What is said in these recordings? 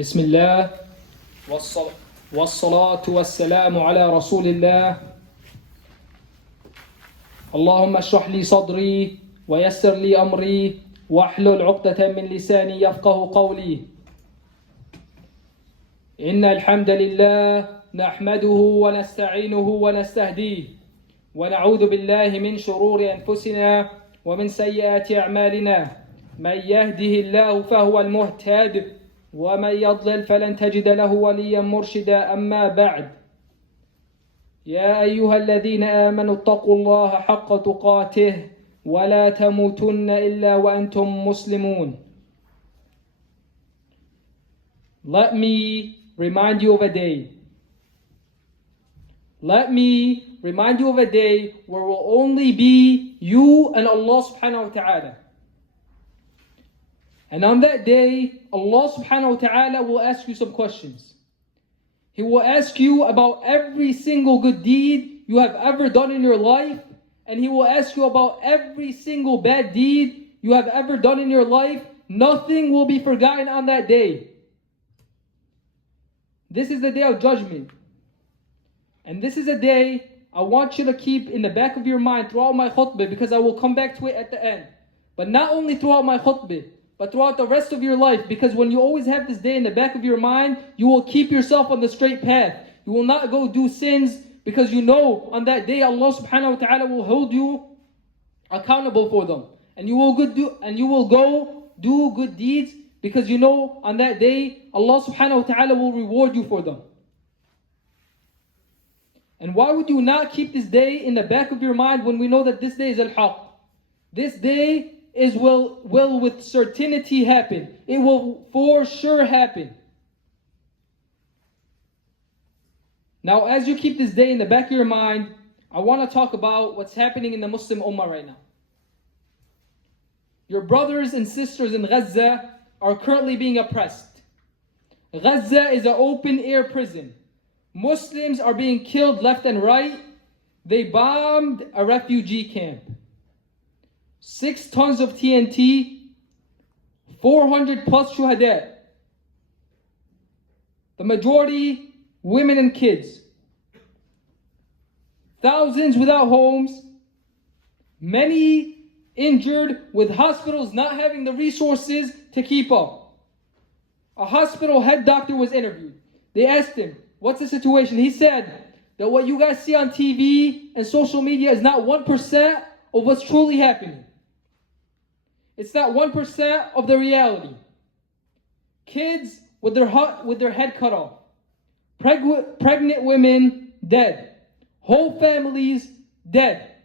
بسم الله والصلاة والسلام على رسول الله. اللهم اشرح لي صدري ويسر لي أمري واحلل عقدة من لساني يفقه قولي. إن الحمد لله نحمده ونستعينه ونستهديه ونعوذ بالله من شرور أنفسنا ومن سيئات أعمالنا. من يهده الله فهو المهتد ومن يضلل فلن تجد له وليا مرشدا. أما بعد، يا أيها الذين آمنوا اتقوا الله حق تقاته ولا تموتن إلا وأنتم مسلمون. Let me remind you of a day. Let me remind you of a day where will only be you and Allah subhanahu wa ta'ala. And on that day, Allah subhanahu wa ta'ala will ask you some questions. He will ask you about every single good deed you have ever done in your life, and He will ask you about every single bad deed you have ever done in your life. Nothing will be forgotten on that day. This is the day of judgment. And this is a day I want you to keep in the back of your mind throughout my khutbah, because I will come back to it at the end. But not only throughout my khutbah, but throughout the rest of your life, because when you always have this day in the back of your mind, you will keep yourself on the straight path. You will not go do sins, because you know on that day Allah subhanahu wa ta'ala will hold you accountable for them. And you will go do good deeds, because you know on that day Allah subhanahu wa ta'ala will reward you for them. And why would you not keep this day in the back of your mind when we know that this day is al-haq? This day will with certainty happen. It will for sure happen. Now, as you keep this day in the back of your mind, I want to talk about what's happening in the Muslim Ummah right now. Your brothers and sisters in Gaza are currently being oppressed. Gaza is an open-air prison. Muslims are being killed left and right. They bombed a refugee camp. 6 tons of TNT, 400 plus shuhada. The majority women and kids. Thousands without homes. Many injured, with hospitals not having the resources to keep up. A hospital head doctor was interviewed. They asked him, "What's the situation?" He said that what you guys see on TV and social media is not 1% of what's truly happening. It's not 1% of the reality. Kids with their head cut off. Pregnant women dead. Whole families dead.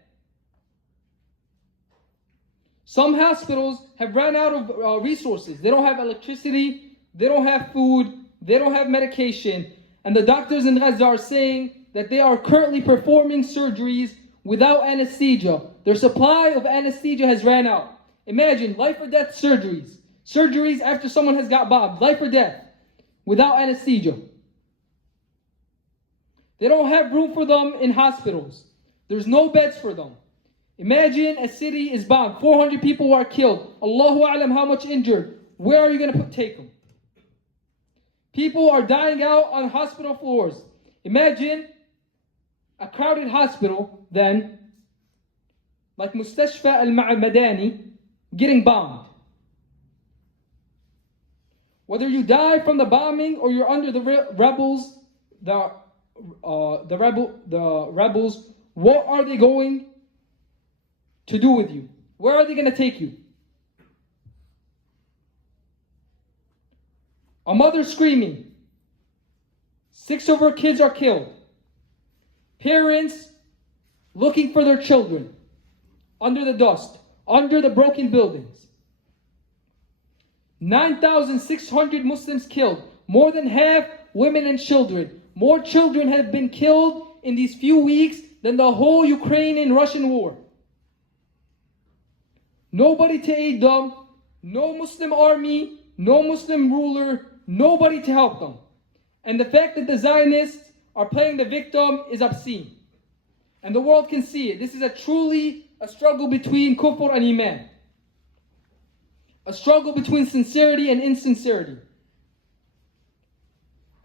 Some hospitals have run out of resources. They don't have electricity. They don't have food. They don't have medication. And the doctors in Gaza are saying that they are currently performing surgeries without anesthesia. Their supply of anesthesia has ran out. Imagine life or death surgeries. Surgeries after someone has got bombed. Life or death. Without anesthesia. They don't have room for them in hospitals. There's no beds for them. Imagine a city is bombed. 400 people are killed. Allahu A'lam how much injured. Where are you going to take them? People are dying out on hospital floors. Imagine a crowded hospital then, like Mustashfa al-Madani, getting bombed. Whether you die from the bombing or you're under the rebels, the rebels, what are they going to do with you? Where are they going to take you? A mother screaming. 6 of her kids are killed. Parents looking for their children under the dust, under the broken buildings. 9,600 Muslims killed. More than half women and children. More children have been killed in these few weeks than the whole Ukrainian-Russian war. Nobody to aid them. No Muslim army. No Muslim ruler. Nobody to help them. And the fact that the Zionists are playing the victim is obscene. And the world can see it. This is truly a struggle between kufr and iman. A struggle between sincerity and insincerity.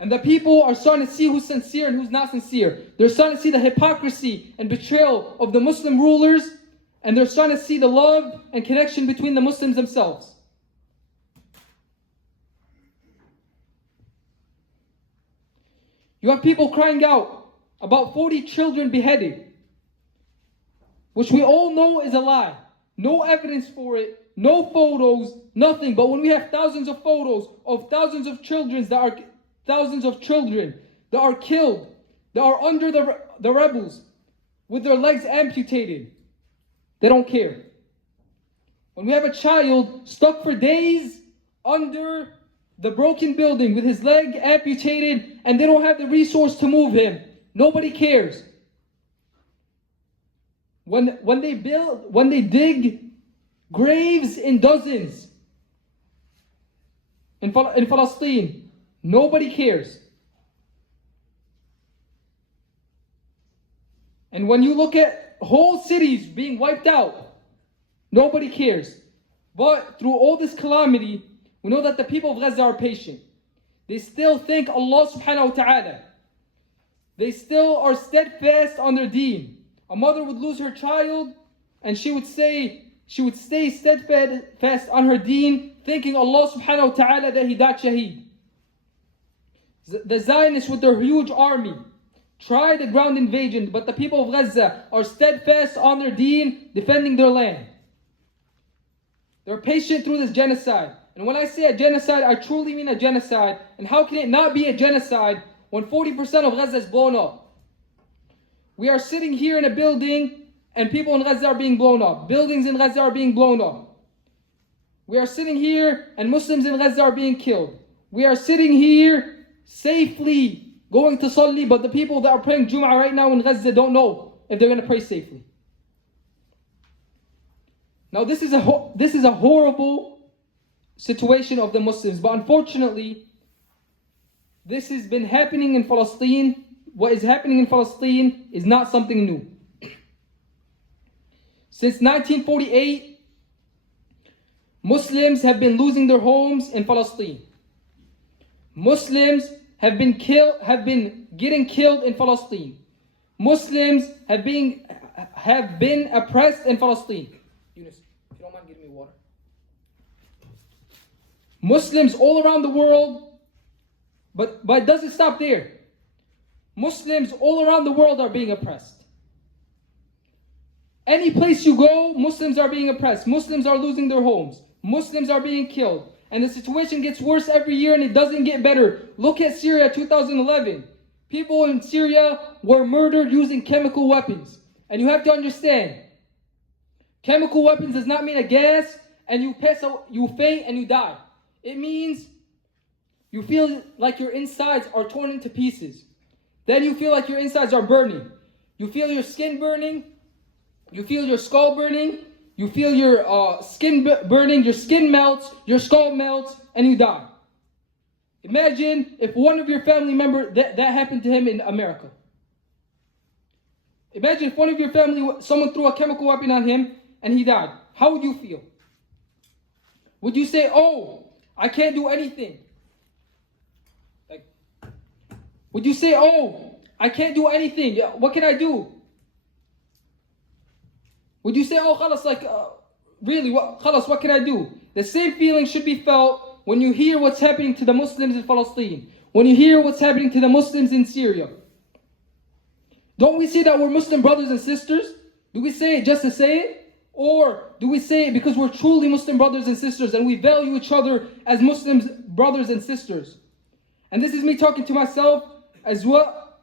And the people are starting to see who's sincere and who's not sincere. They're starting to see the hypocrisy and betrayal of the Muslim rulers, and they're starting to see the love and connection between the Muslims themselves. You have people crying out about 40 children beheaded, which we all know is a lie. No evidence for it, no photos, nothing. But when we have thousands of photos of thousands of children that are killed, that are under the rebels with their legs amputated, they don't care. When we have a child stuck for days under the broken building with his leg amputated and they don't have the resource to move him, nobody cares. When they dig graves in dozens in Palestine, nobody cares. And when you look at whole cities being wiped out, nobody cares. But through all this calamity, we know that the people of Gaza are patient. They still thank Allah subhanahu wa ta'ala. They still are steadfast on their deen. A mother would lose her child and she would stay steadfast on her deen, thanking Allah subhanahu wa ta'ala that he died shaheed. The Zionists with their huge army try the ground invasion, but the people of Gaza are steadfast on their deen, defending their land. They're patient through this genocide. And when I say a genocide, I truly mean a genocide. And how can it not be a genocide when 40% of Gaza is blown up? We are sitting here in a building and people in Gaza are being blown up. Buildings in Gaza are being blown up. We are sitting here and Muslims in Gaza are being killed. We are sitting here safely going to Salli, but the people that are praying Jummah right now in Gaza don't know if they're going to pray safely. Now this is a horrible situation of the Muslims, but unfortunately, this has been happening in Palestine. What is happening in Palestine is not something new. Since 1948, Muslims have been losing their homes in Palestine. Muslims have been getting killed in Palestine. Muslims have been oppressed in Palestine. Yunus, if you don't mind giving me water. Muslims all around the world, but it doesn't stop there. Muslims all around the world are being oppressed. Any place you go, Muslims are being oppressed. Muslims are losing their homes. Muslims are being killed. And the situation gets worse every year and it doesn't get better. Look at Syria 2011. People in Syria were murdered using chemical weapons. And you have to understand, chemical weapons does not mean a gas and you pass out, you faint and you die. It means you feel like your insides are torn into pieces. Then you feel like your insides are burning. You feel your skin burning. You feel your skull burning. You feel your skin burning. Your skin melts. Your skull melts. And you die. Imagine if one of your family members, that happened to him in America. Imagine if one of your family, someone threw a chemical weapon on him and he died. How would you feel? Would you say, oh, I can't do anything? Would you say, oh, I can't do anything. What can I do? Would you say, oh, khalas, really, what can I do? The same feeling should be felt when you hear what's happening to the Muslims in Palestine. When you hear what's happening to the Muslims in Syria. Don't we say that we're Muslim brothers and sisters? Do we say it just to say it? Or do we say it because we're truly Muslim brothers and sisters and we value each other as Muslims brothers and sisters? And this is me talking to myself as well.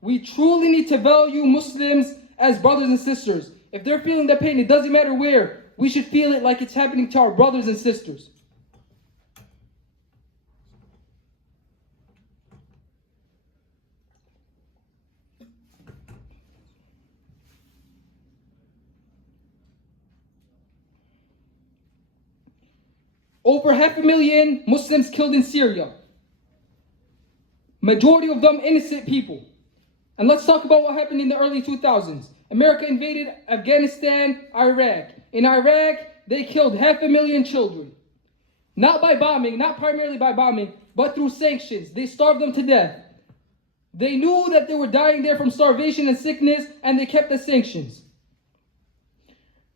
We truly need to value Muslims as brothers and sisters. If they're feeling the pain, it doesn't matter where. We should feel it like it's happening to our brothers and sisters. Over 500,000 Muslims killed in Syria. Majority of them innocent people. And let's talk about what happened in the early 2000s. America invaded Afghanistan, Iraq. In Iraq, they killed 500,000 children. Not by bombing, not primarily by bombing, but through sanctions. They starved them to death. They knew that they were dying there from starvation and sickness, and they kept the sanctions.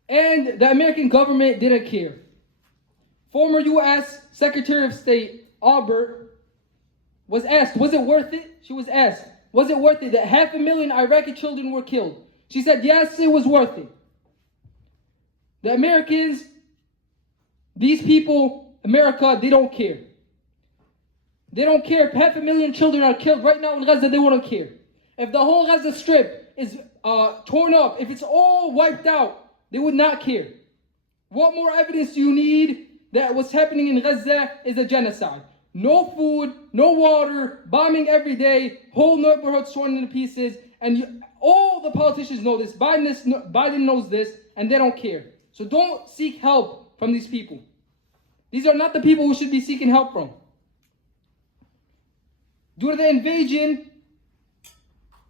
And the American government didn't care. Former U.S. Secretary of State Albert was asked, was it worth it? She was asked, was it worth it that 500,000 Iraqi children were killed? She said, yes, it was worth it. The Americans, these people, America, they don't care. They don't care if 500,000 children are killed right now in Gaza, they wouldn't care. If the whole Gaza Strip is torn up, if it's all wiped out, they would not care. What more evidence do you need that what's happening in Gaza is a genocide? No food, no water, bombing every day, whole neighborhoods torn into pieces, and all the politicians know this. Biden knows this, and they don't care. So don't seek help from these people. These are not the people who should be seeking help from. Due to the invasion,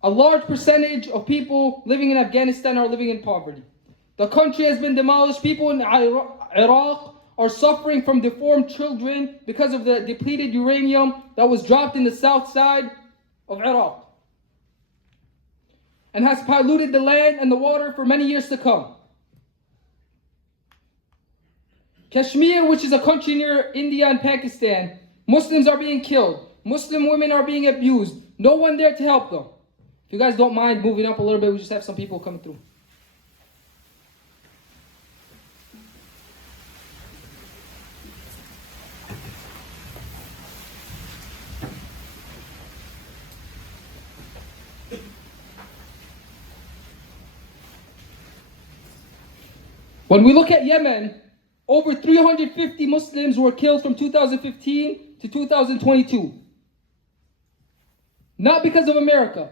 a large percentage of people living in Afghanistan are living in poverty. The country has been demolished. People in Iraq are suffering from deformed children because of the depleted uranium that was dropped in the south side of Iraq and has polluted the land and the water for many years to come. Kashmir, which is a country near India and Pakistan, Muslims are being killed. Muslim women are being abused. No one there to help them. If you guys don't mind moving up a little bit, we just have some people coming through. When we look at Yemen, over 350 Muslims were killed from 2015 to 2022. Not because of America,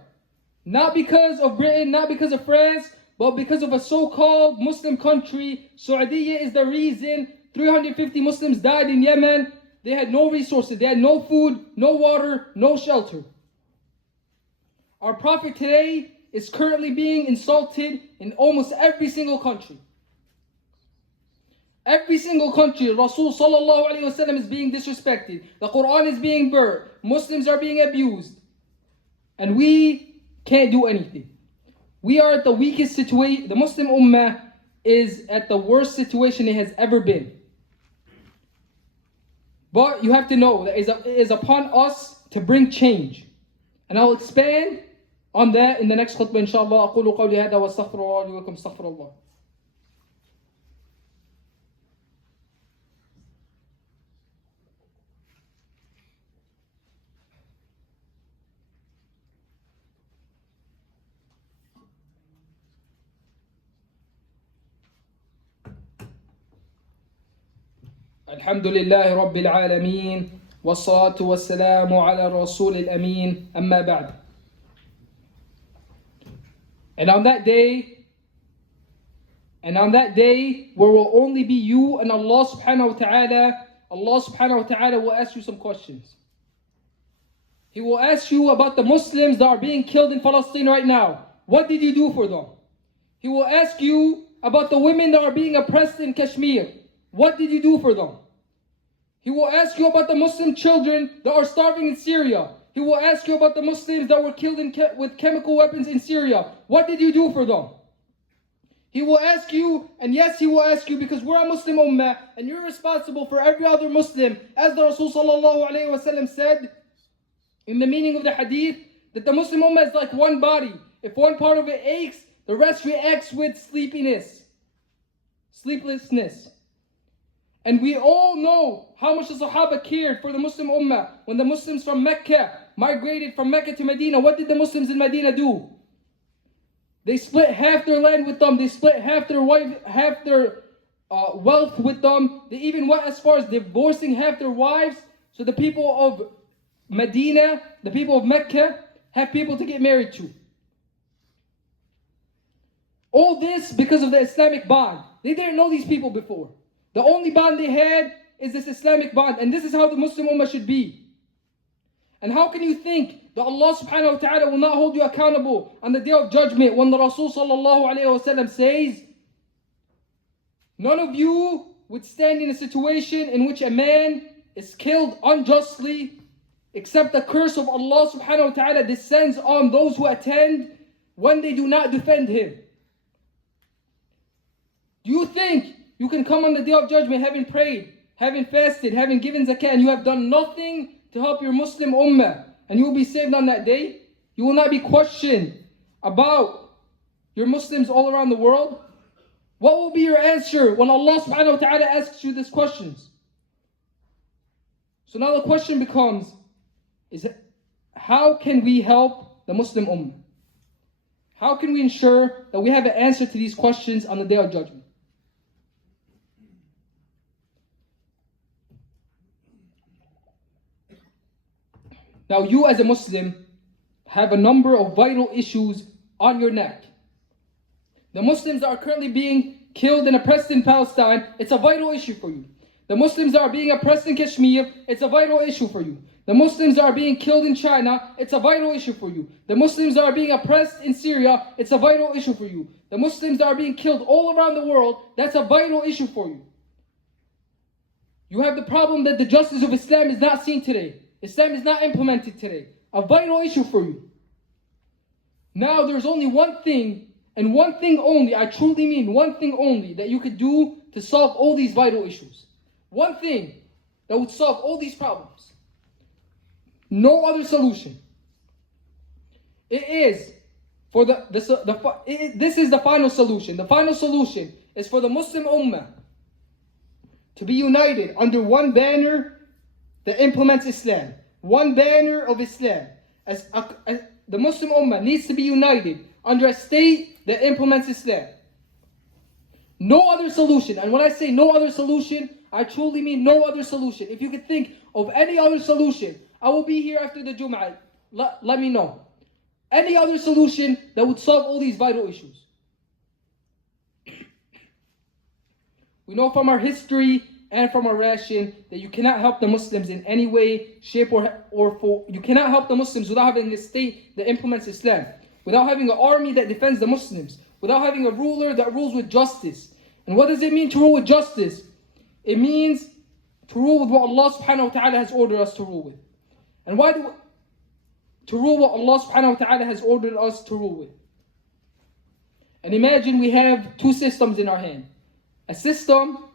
not because of Britain, not because of France, but because of a so-called Muslim country. Saudi is the reason 350 Muslims died in Yemen. They had no resources, they had no food, no water, no shelter. Our Prophet today is currently being insulted in almost every single country. Every single country, Rasul sallallahu alayhi wa sallam is being disrespected. The Quran is being burnt. Muslims are being abused. And we can't do anything. We are at the weakest situation. The Muslim Ummah is at the worst situation it has ever been. But you have to know that it is upon us to bring change. And I'll expand on that in the next khutbah, inshallah. أقول قولي هذا وأستغفر الله لي ولكم استغفر الله. الحمد لله رب العالمين والصلاة والسلام على الرسول الأمين أما بعد. And on that day where will only be you and Allah subhanahu wa ta'ala will ask you some questions. He will ask you about the Muslims that are being killed in Palestine right now. What did you do for them? He will ask you about the women that are being oppressed in Kashmir. What did you do for them? He will ask you about the Muslim children that are starving in Syria. He will ask you about the Muslims that were killed with chemical weapons in Syria. What did you do for them? He will ask you, and yes, he will ask you because we're a Muslim ummah and you're responsible for every other Muslim. As the Rasul sallallahu alayhi wa sallam said in the meaning of the hadith, that the Muslim ummah is like one body. If one part of it aches, the rest reacts with sleeplessness. And we all know how much the Sahaba cared for the Muslim Ummah. When the Muslims from Mecca migrated from Mecca to Medina, what did the Muslims in Medina do? They split half their land with them. They split half their wealth with them. They even went as far as divorcing half their wives. So the people of Medina, the people of Mecca, have people to get married to. All this because of the Islamic bond. They didn't know these people before. The only bond they had is this Islamic bond. And this is how the Muslim Ummah should be. And how can you think that Allah subhanahu wa ta'ala will not hold you accountable on the day of judgment when the Rasul sallallahu alayhi wa sallam says, none of you withstanding a situation in which a man is killed unjustly, except the curse of Allah subhanahu wa ta'ala descends on those who attend when they do not defend him. Do you think you can come on the day of judgment having prayed, having fasted, having given zakat, and you have done nothing to help your Muslim ummah, and you will be saved on that day? You will not be questioned about your Muslims all around the world? What will be your answer when Allah subhanahu wa ta'ala asks you these questions? So now the question becomes, how can we help the Muslim ummah? How can we ensure that we have an answer to these questions on the day of judgment? Now you as a Muslim have a number of vital issues on your neck. The Muslims that are currently being killed and oppressed in Palestine, it's a vital issue for you. The Muslims that are being oppressed in Kashmir, it's a vital issue for you. The Muslims that are being killed in China, it's a vital issue for you. The Muslims that are being oppressed in Syria, it's a vital issue for you. The Muslims that are being killed all around the world, that's a vital issue for you. You have the problem that the justice of Islam is not seen today. Islam is not implemented today. A vital issue for you. Now there's only one thing, and one thing only, I truly mean one thing only, that you could do to solve all these vital issues. One thing that would solve all these problems. No other solution. It is for this is the final solution. The final solution is for the Muslim ummah to be united under one banner that implements Islam. One banner of Islam. As the Muslim ummah needs to be united under a state that implements Islam. No other solution. And when I say no other solution, I truly mean no other solution. If you could think of any other solution, I will be here after the Jummah. Let me know. Any other solution that would solve all these vital issues. We know from our history and from our ration that you cannot help the Muslims in any way, shape, or form. You cannot help the Muslims without having a state that implements Islam, without having an army that defends the Muslims, without having a ruler that rules with justice. And what does it mean to rule with justice? It means to rule with what Allah subhanahu wa ta'ala has ordered us to rule with. And why to rule what Allah subhanahu wa ta'ala has ordered us to rule with? And imagine we have two systems in our hand. A system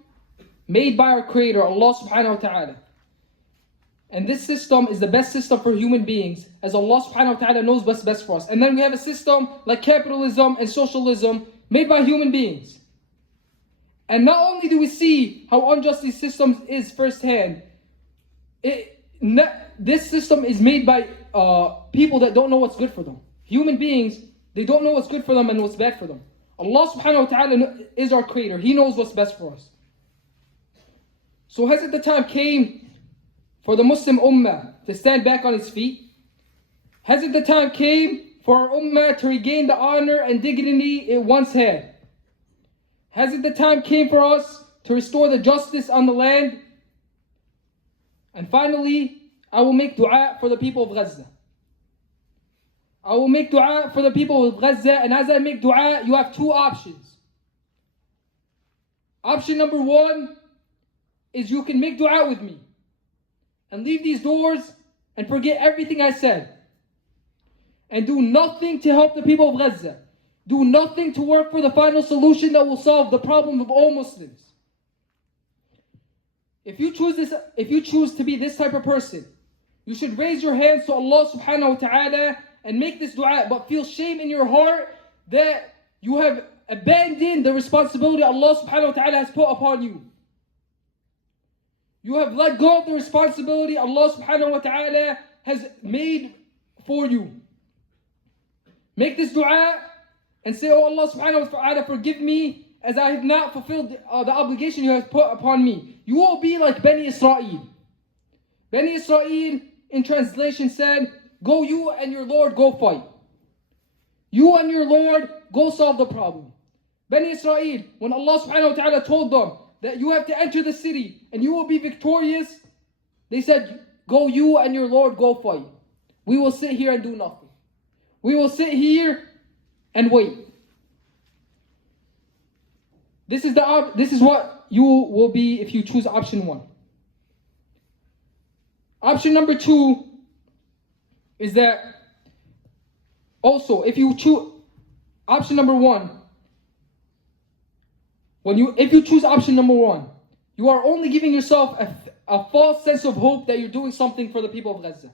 made by our Creator, Allah subhanahu wa ta'ala. And this system is the best system for human beings, as Allah subhanahu wa ta'ala knows what's best for us. And then we have a system like capitalism and socialism made by human beings. And not only do we see how unjust these systems is firsthand, this system is made by people that don't know what's good for them. Human beings, they don't know what's good for them and what's bad for them. Allah subhanahu wa ta'ala is our Creator. He knows what's best for us. So hasn't the time came for the Muslim ummah to stand back on its feet? Hasn't the time came for our ummah to regain the honor and dignity it once had? Hasn't the time came for us to restore the justice on the land? And finally, I will make dua for the people of Gaza. I will make dua for the people of Gaza, and as I make dua, you have two options. Option number one is you can make dua with me and leave these doors and forget everything I said and do nothing to help the people of Gaza. Do nothing to work for the final solution that will solve the problem of all Muslims. If you choose to be this type of person, you should raise your hands to Allah subhanahu wa ta'ala and make this dua, but feel shame in your heart that you have abandoned the responsibility Allah subhanahu wa ta'ala has put upon you. You have let go of the responsibility Allah subhanahu wa ta'ala has made for you. Make this dua and say, oh Allah subhanahu wa ta'ala, forgive me as I have not fulfilled the obligation you have put upon me. You will be like Bani Israel. Bani Israel in translation said, go you and your Lord, go fight. You and your Lord, go solve the problem. Bani Israel, when Allah subhanahu wa ta'ala told them that you have to enter the city and you will be victorious, they said, go you and your Lord, go fight. We will sit here and do nothing. We will sit here and wait. This is what you will be if you choose option 1. Option number 2 is that also if you choose option number 1, if you choose option number 1, you are only giving yourself a false sense of hope that you're doing something for the people of Gaza.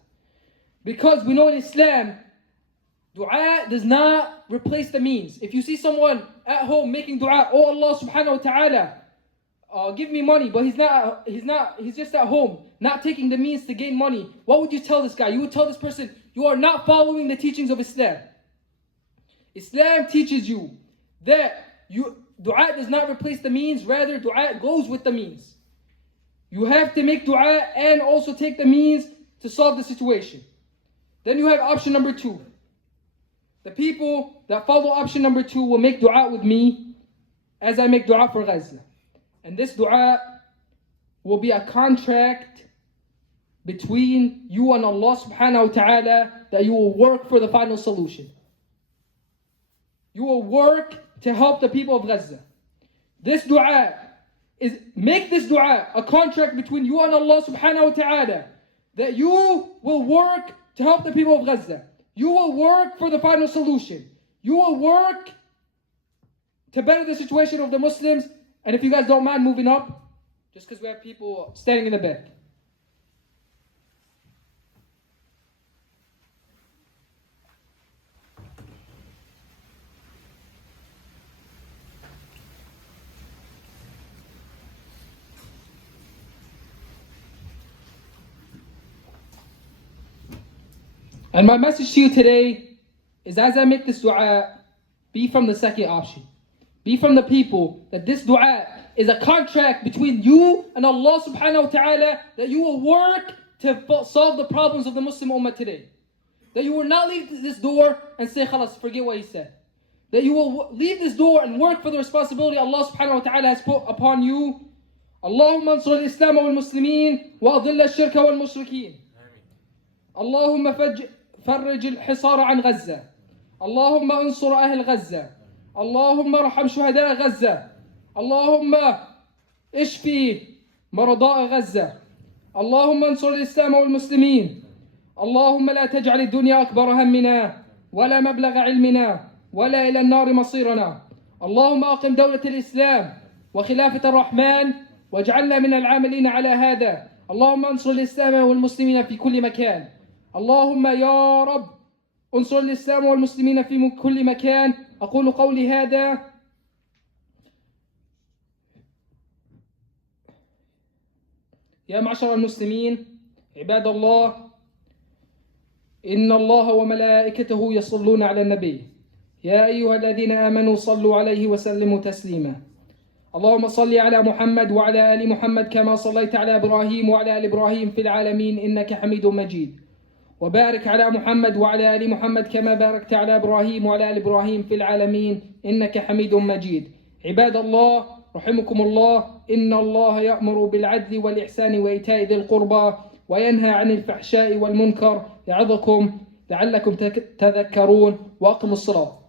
Because we know in Islam, dua does not replace the means. If you see someone at home making dua, oh Allah subhanahu wa ta'ala, give me money, but he's just at home, not taking the means to gain money, what would you tell this guy? You would tell this person, you are not following the teachings of Islam. Islam teaches you that dua does not replace the means, rather dua goes with the means. You have to make dua and also take the means to solve the situation. Then you have option number 2. The people that follow option number 2 will make dua with me as I make dua for Gaza. And this dua will be a contract between you and Allah subhanahu wa ta'ala that you will work for the final solution. You will work to help the people of Gaza. Make this dua a contract between you and Allah subhanahu wa ta'ala that you will work to help the people of Gaza. You will work for the final solution. You will work to better the situation of the Muslims. And if you guys don't mind moving up, just because we have people standing in the back. And my message to you today is, as I make this dua, be from the second option. Be from the people that this dua is a contract between you and Allah subhanahu wa ta'ala, that you will work to solve the problems of the Muslim ummah today. That you will not leave this door and say, khalas, forget what he said. That you will leave this door and work for the responsibility Allah subhanahu wa ta'ala has put upon you. Allahumma ansur al-Islam wal-Muslimin wa adhilla al-shirka wal-mushrikeen. اللهم فرج الحصار عن غزة. اللهم انصر أهل غزة. اللهم ارحم شهداء غزة. اللهم اشفي مرضاء غزة. اللهم انصر الإسلام والمسلمين. اللهم لا تجعل الدنيا أكبر همنا ولا مبلغ علمنا ولا إلى النار مصيرنا. اللهم أقم دولة الإسلام وخلافة الرحمن واجعلنا من العاملين على هذا. اللهم انصر الإسلام والمسلمين في كل مكان. اللهم يا رب انصر الإسلام والمسلمين في كل مكان. أقول قولي هذا يا معشر المسلمين عباد الله، إن الله وملائكته يصلون على النبي يا أيها الذين آمنوا صلوا عليه وسلموا تسليما. اللهم صل على محمد وعلى آل محمد كما صليت على إبراهيم وعلى آل إبراهيم في العالمين إنك حميد مجيد. وبارك على محمد وعلى آل محمد كما باركت على إبراهيم وعلى آل إبراهيم في العالمين إنك حميد مجيد. عباد الله رحمكم الله، إن الله يأمر بالعدل والإحسان وإيتاء ذي القربى وينهى عن الفحشاء والمنكر يعظكم لعلكم تذكرون. وأقيموا الصلاة.